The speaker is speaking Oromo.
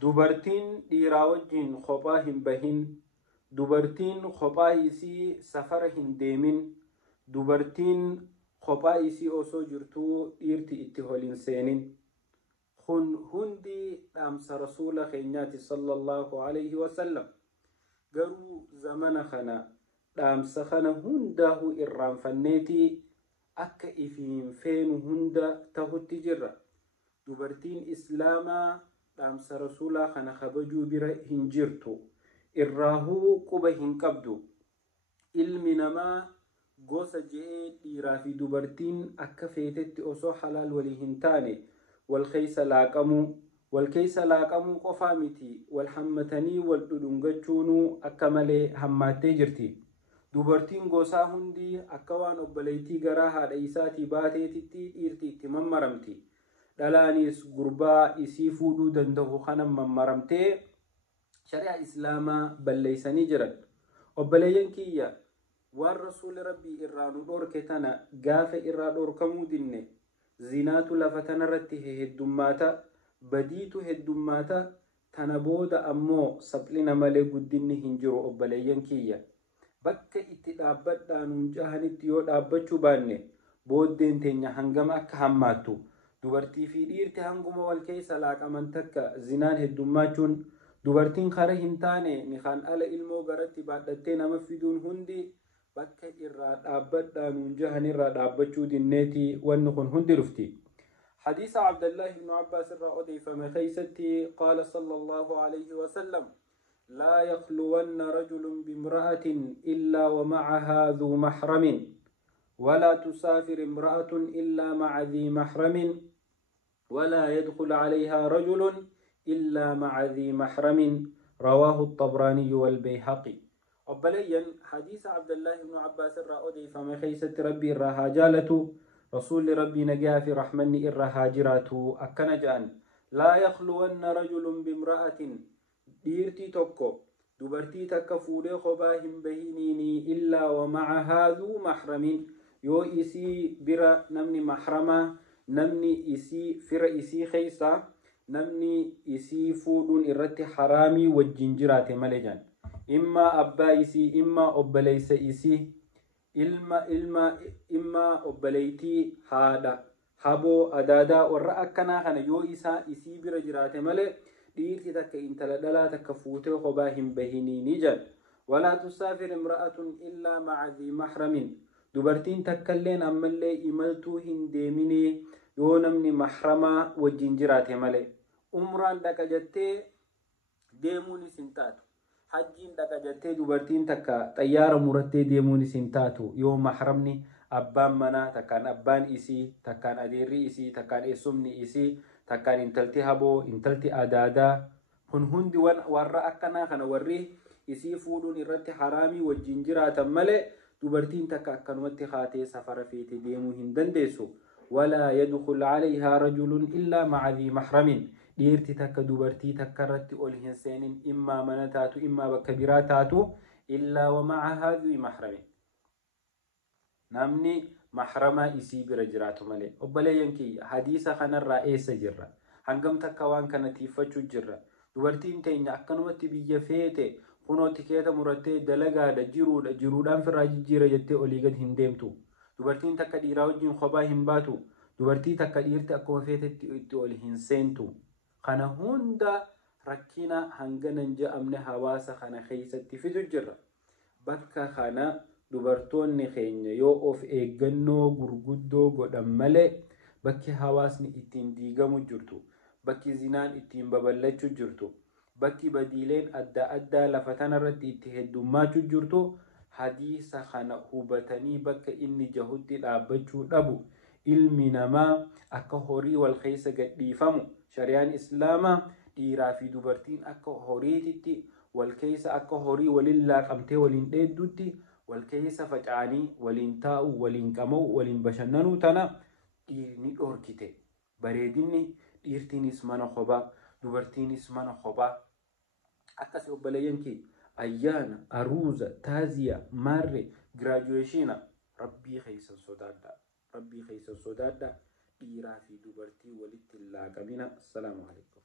dubartiin dhiiraa wajjin kophaa hin bahin, dubartiin kophaa isii safara hin deemin, dubartiin kophaa isii osoo jirtuu dhiirti itti ol hin seenin. kun hundi dhaamsa rasuula keenyaati sallallahu alayhi wasallam. garuu zamana kana dhaamsa kana hundaahu irraanfanneeti akka ifiin feenu hunda tahutti jirra. dubartiin islaamaa dhaamsa rasuulaa kana kabajuu bira hin jirtu, irraahuu quba hin qabdu. ilmi namaa gosa je'ee dhiiraa fi dubartiin akka feetetti osoo halaal walii hin taane wal keessa laaqamuu qofaa miti, wal hammatanii wal dhudhungachuunuu akka malee hammaattee jirti. dubartiin gosaa hundi akka waan obboleettii garaa haadha isaatii baateetitti dhiirti itti mammaramti. dhalaanis gurbaa isii fuudhuu danda'u kanan mammaramtee shari'a islaamaa balleeysanii jiran. obboleeyyan kiyya, waan rasuuli rabbii irraa nu dhorke tana gaafa irraa dhorkamuu dinne zinaatu lafa tanarratti heddummaata, badiitu heddummaata. tana booda ammoo saphina malee guddinni hin jiru. obboleeyyan kiyya, bakka itti dhaabbadhaa nuun jahanitti yoo dhaabbachuu baanne booddeen teenya hangama akka hammaattu. dubartii fi dhiirti hanguma wal keessa laaqaman takka zinaan heddummachuun, dubartiin kara hin taane nikaan ala ilmoo garatti baadhattee nama fiduun hundi bakka irraa dhaabbadhaa nuun jahan irraa dhaabbachuu dinneeti wanni kun hundi dhufti. حديث عبد الله بن عباس الرأضي فما خيستي قال صلى الله عليه وسلم: لا يخلون رجل بامرأة إلا ومعها ذو محرم، ولا تسافر امرأة إلا مع ذي محرم، ولا يدخل عليها رجل إلا مع ذي محرم. رواه الطبراني والبيهقي. وبليا حديث عبد الله بن عباس الرأضي فما خيست ربي الرها جالته رسول ربي نجا في رحمني الرها جراته أكنجان: لا يخلون رجل بامرأة ديرتي توكو دبرتي تكفولي خباهم بهينيني إلا ومعها ذو محرم، يو إسي برا نمني محرمة، نمني إسي فرا إسي خيسا، نمني إسي فودون إرتي حرامي والجنجرات ملجان. إما أبا إسي إما أبليس إسي إما أبليتي هذا هبو أدادا ورأكنا خنا يو إسا إسي برجرات ملي ديرتي تك إنتلا دلا تكفوتي خباهم بهيني نجل. ولا تسافر امرأة إلا مع ذي محرم، دبرتين تكلين أمالي إملتو هنديميني يو نمني محرمة والجنجرات ملي. umraan dhaqa jettee deemuun isin taatu, hajjiin dhaqa jettee dubartiin takka xayyaara murattee deemuun isin taatu yoo mahramni abbaan manaa takkaan abbaan isii, takkaan adeerri isii, takkaan eessumni isii, takkaan intalti haboo, intalti adaadaa, kun hundi warra akkanaa kana warri isii fuudhuun irratti haraamii wajjin jiraatan malee dubartiin takka akkanumatti haatee safara feete deemuu hin dandeessu. ولا يدخل عليها رجل إلا مع ذي محرم، dhiirti takka dubartii takka irratti ol hin seenin, immaa mana taatu immaa bakka biraa taatu, illaa wamacahaa dhi mahramin, namni mahramaa isii bira jiraatu malee. obboleeyyan kiyya, hadiisa kanarraa eessa jirra? hangam takka waan kana tiiffachuu jirra? dubartiin teenya akkanumatti biyya feete kunoo tikeeta murattee dalagaadha jiruudhaan firraa jijjiira jettee olii gad hin deemtu. dubartiin takka dhiiraa wajjin kophaa hin baatu. dubartii takka dhiirti akkuma feetetti itti ol hin seentu. kana hunda rakkina hanganan je'amne hawaasa kana keessatti fidu jirra. bakka kana dubartoonni keenya yoo of eeggannoo gurguddoo godhan malee bakki hawaasni ittiin diigamu jirtu, bakki zinaan ittiin babal'achuu jirtu, bakki badiileen adda addaa lafa tanarratti itti heddummaachuu jirtu, hadiisa kana hubatanii bakka inni jahutti dhaabbachuu dhabu. ilmi namaa akka horii wal keessa gadhiifamu, shari'aan islaamaa dhiiraa fi dubartiin akka horiititti wal keessa akka horii waliin laaqamtee waliin dheeddutti wal keessa faca'anii waliin taa'u, waliin qama'u, waliin bashannanuu tana dhiirni dhorkite. bareedinni dhiirtiinis mana kophaa, dubartiinis mana kophaa. akkasi obboleeyyan kee ayyaana, aruuza, taaziyaa, maarree, giraajuweeshina rabbii keessan sodaadha. rabbii keessan sodaadha. dhiiraa fi dubartii walitti hin laaqamina. assalaamu alaikum.